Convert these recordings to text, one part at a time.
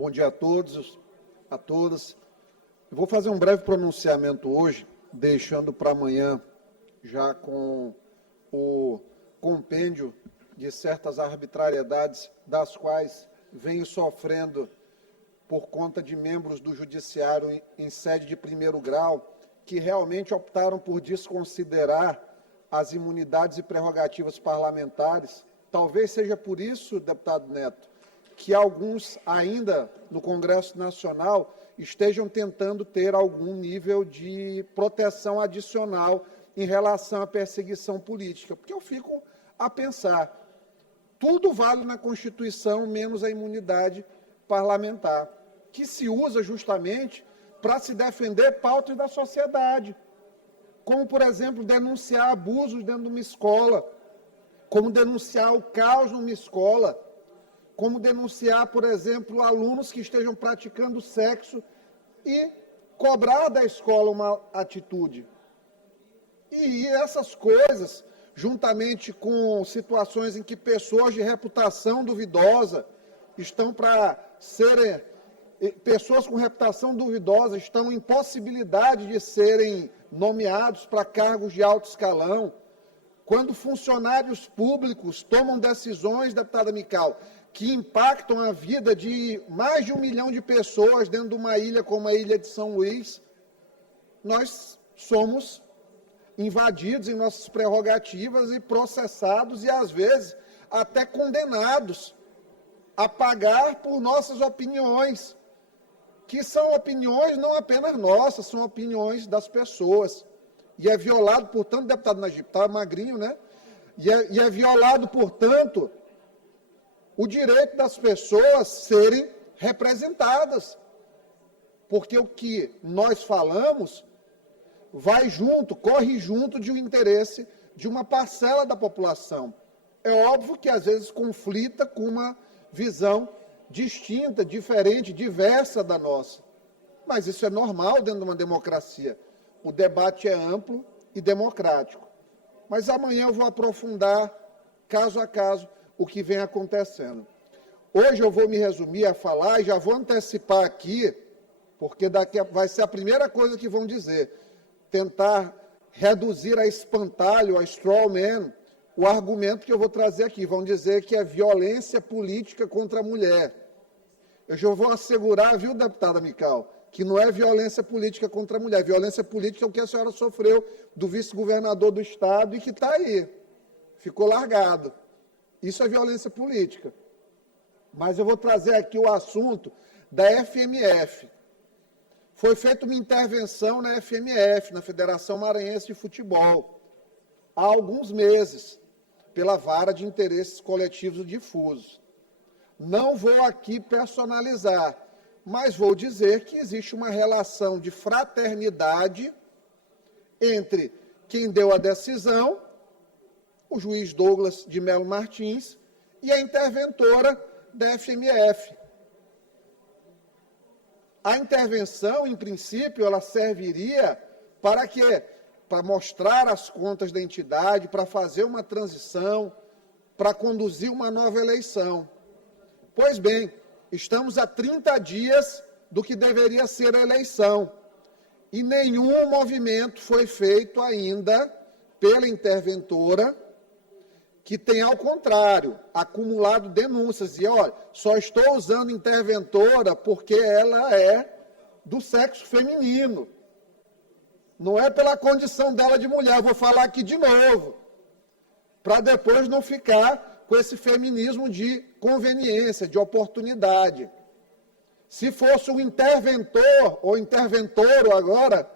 Bom dia a todos, a todas. Eu vou fazer um breve pronunciamento hoje, deixando para amanhã, já com o compêndio de certas arbitrariedades, das quais venho sofrendo por conta de membros do Judiciário em sede de primeiro grau, que realmente optaram por desconsiderar as imunidades e prerrogativas parlamentares. Talvez seja por isso, deputado Neto, que alguns ainda no Congresso Nacional estejam tentando ter algum nível de proteção adicional em relação à perseguição política. Porque eu fico a pensar, tudo vale na Constituição, menos a imunidade parlamentar, que se usa justamente para se defender pautas da sociedade, como, por exemplo, denunciar abusos dentro de uma escola, como denunciar o caos numa escola, como denunciar, por exemplo, alunos que estejam praticando sexo e cobrar da escola uma atitude. E essas coisas, juntamente com situações em que pessoas de reputação duvidosa estão para serem... Pessoas com reputação duvidosa estão em possibilidade de serem nomeados para cargos de alto escalão. Quando funcionários públicos tomam decisões, deputada Mical, que impactam a vida de mais de 1 milhão de pessoas dentro de uma ilha como a Ilha de São Luís, nós somos invadidos em nossas prerrogativas e processados e, às vezes, até condenados a pagar por nossas opiniões, que são opiniões não apenas nossas, são opiniões das pessoas. E é violado, portanto, deputado Najib, está magrinho, né? E é violado, portanto, o direito das pessoas serem representadas. Porque o que nós falamos vai junto, corre junto de um interesse de uma parcela da população. É óbvio que, às vezes, conflita com uma visão distinta, diferente, diversa da nossa. Mas isso é normal dentro de uma democracia. O debate é amplo e democrático. Mas amanhã eu vou aprofundar, caso a caso, o que vem acontecendo. Hoje eu vou me resumir a falar e já vou antecipar aqui, porque daqui vai ser a primeira coisa que vão dizer, tentar reduzir a espantalho, a straw man, o argumento que eu vou trazer aqui. Vão dizer que é violência política contra a mulher. Eu já vou assegurar, viu, deputada Mical, que não é violência política contra a mulher. Violência política é o que a senhora sofreu do vice-governador do Estado e que está aí. Ficou largado. Isso é violência política. Mas eu vou trazer aqui o assunto da FMF. Foi feita uma intervenção na FMF, na Federação Maranhense de Futebol, há alguns meses, pela Vara de Interesses Coletivos Difusos. Não vou aqui personalizar, mas vou dizer que existe uma relação de fraternidade entre quem deu a decisão, o juiz Douglas de Melo Martins, e a interventora da FMF. A intervenção, em princípio, ela serviria para quê? Para mostrar as contas da entidade, para fazer uma transição, para conduzir uma nova eleição. Pois bem, estamos a 30 dias do que deveria ser a eleição e nenhum movimento foi feito ainda pela interventora, que tem, ao contrário, acumulado denúncias. E, olha, só estou usando interventora porque ela é do sexo feminino. Não é pela condição dela de mulher. Eu vou falar aqui de novo, para depois não ficar com esse feminismo de conveniência, de oportunidade. Se fosse um interventor ou interventoro agora,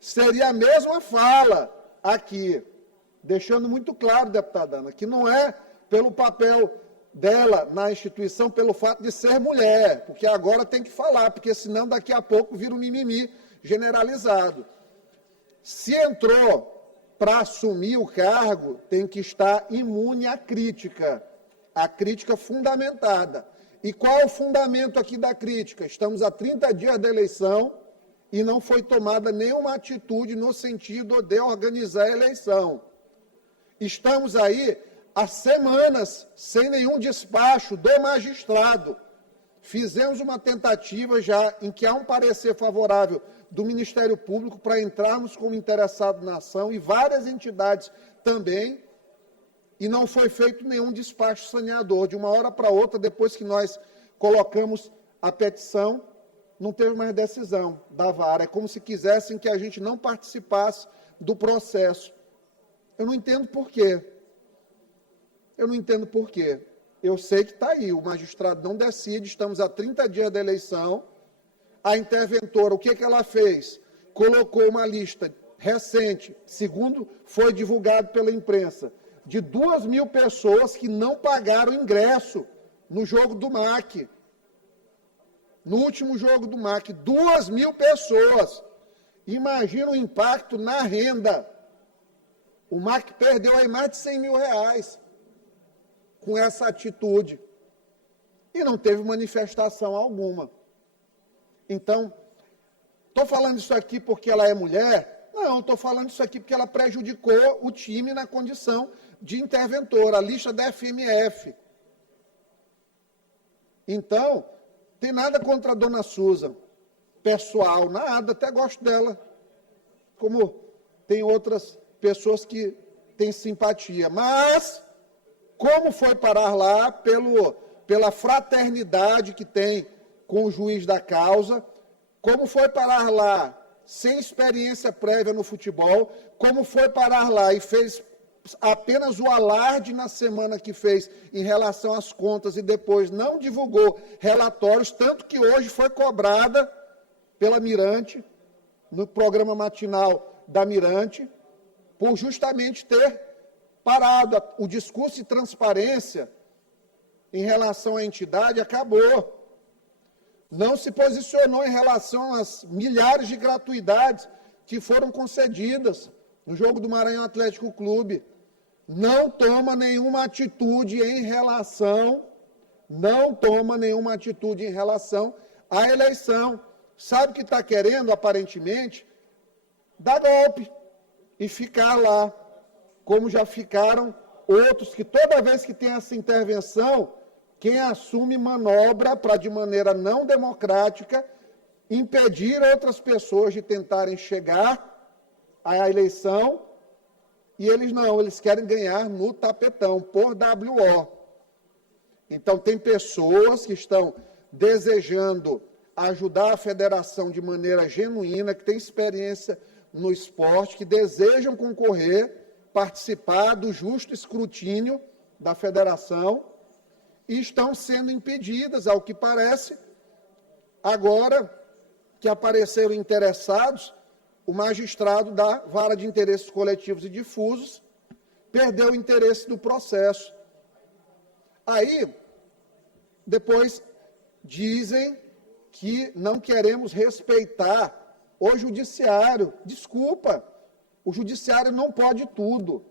seria a mesma fala aqui, deixando muito claro, deputada Ana, que não é pelo papel dela na instituição, pelo fato de ser mulher, porque agora tem que falar, porque senão daqui a pouco vira um mimimi generalizado. Se entrou para assumir o cargo, tem que estar imune à crítica fundamentada. E qual é o fundamento aqui da crítica? Estamos a 30 dias da eleição e não foi tomada nenhuma atitude no sentido de organizar a eleição. Estamos aí há semanas sem nenhum despacho do magistrado. Fizemos uma tentativa já em que há um parecer favorável do Ministério Público para entrarmos como interessado na ação e várias entidades também, e não foi feito nenhum despacho saneador. De uma hora para outra, depois que nós colocamos a petição, não teve mais decisão da vara. É como se quisessem que a gente não participasse do processo. Eu não entendo por quê. Eu não entendo por quê. Eu sei que está aí, o magistrado não decide, estamos a 30 dias da eleição. A interventora, o que ela fez? Colocou uma lista recente, segundo foi divulgado pela imprensa, de 2.000 pessoas que não pagaram ingresso no jogo do MAC. No último jogo do MAC, 2.000 pessoas. Imagina o impacto na renda. O MAC perdeu aí mais de R$100 mil com essa atitude. E não teve manifestação alguma. Então, estou falando isso aqui porque ela é mulher? Não, estou falando isso aqui porque ela prejudicou o time na condição de interventora, a lista da FMF. Então, tem nada contra a dona Susan, pessoal, nada, até gosto dela, como tem outras pessoas que têm simpatia. Mas, como foi parar lá, pela fraternidade que tem com o juiz da causa, como foi parar lá sem experiência prévia no futebol, como foi parar lá e fez apenas o alarde na semana que fez em relação às contas e depois não divulgou relatórios, tanto que hoje foi cobrada pela Mirante, no programa matinal da Mirante, por justamente ter parado. O discurso de transparência em relação à entidade acabou. Não se posicionou em relação às milhares de gratuidades que foram concedidas no jogo do Maranhão Atlético Clube. Não toma nenhuma atitude em relação à eleição. Sabe o que está querendo, aparentemente? Dar golpe e ficar lá, como já ficaram outros, que toda vez que tem essa intervenção, quem assume manobra para, de maneira não democrática, impedir outras pessoas de tentarem chegar à eleição, e eles não, eles querem ganhar no tapetão, por WO. Então, tem pessoas que estão desejando ajudar a federação de maneira genuína, que têm experiência no esporte, que desejam concorrer, participar do justo escrutínio da federação, e estão sendo impedidas, ao que parece. Agora que apareceram interessados, o magistrado da Vara de Interesses Coletivos e Difusos perdeu o interesse do processo. Aí, depois, dizem que não queremos respeitar o judiciário. Desculpa, o judiciário não pode tudo.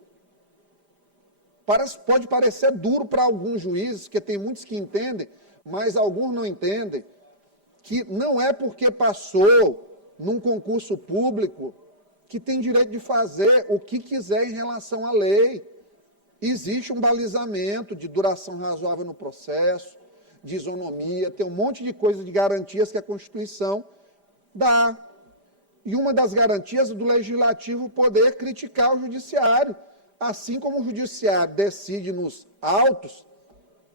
Pode parecer duro para alguns juízes, porque tem muitos que entendem, mas alguns não entendem, que não é porque passou num concurso público que tem direito de fazer o que quiser em relação à lei. Existe um balizamento de duração razoável no processo, de isonomia, tem um monte de coisas, de garantias que a Constituição dá. E uma das garantias é do Legislativo poder criticar o Judiciário. Assim como o Judiciário decide nos autos,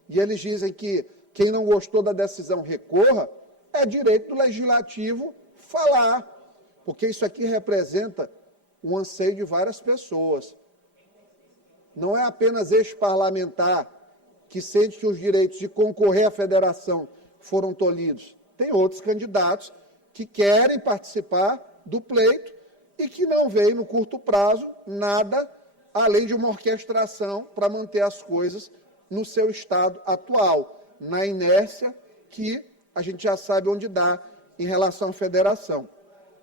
e eles dizem que quem não gostou da decisão recorra, é direito do Legislativo falar, porque isso aqui representa o anseio de várias pessoas. Não é apenas este parlamentar que sente que os direitos de concorrer à federação foram tolhidos. Tem outros candidatos que querem participar do pleito e que não veem no curto prazo nada além de uma orquestração para manter as coisas no seu estado atual, na inércia que a gente já sabe onde dá em relação à federação.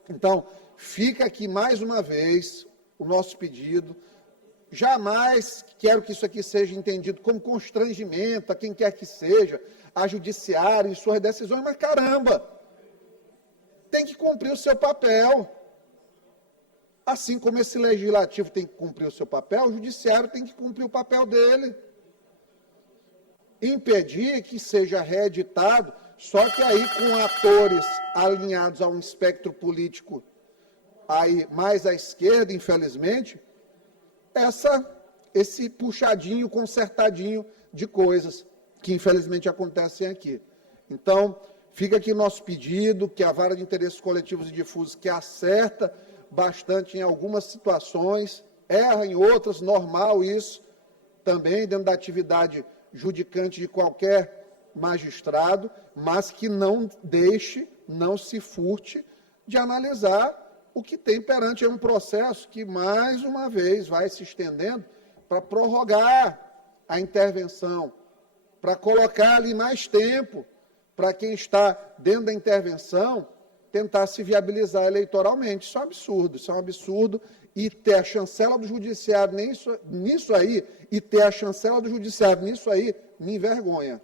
Então, fica aqui mais uma vez o nosso pedido. Jamais quero que isso aqui seja entendido como constrangimento a quem quer que seja, a judiciário em suas decisões, mas caramba, tem que cumprir o seu papel. Assim como esse legislativo tem que cumprir o seu papel, o judiciário tem que cumprir o papel dele. Impedir que seja reeditado Só que aí com atores alinhados a um espectro político aí mais à esquerda, infelizmente, esse puxadinho, consertadinho de coisas que infelizmente acontecem aqui. Então, fica aqui nosso pedido, que a Vara de Interesses Coletivos e Difusos, que acerta bastante em algumas situações, erra em outras, normal isso, também dentro da atividade judicante de qualquer magistrado, mas que não deixe, não se furte de analisar o que tem perante um processo que, mais uma vez, vai se estendendo para prorrogar a intervenção, para colocar ali mais tempo, para quem está dentro da intervenção tentar se viabilizar eleitoralmente. Isso é um absurdo, e ter a chancela do judiciário nisso aí, me envergonha.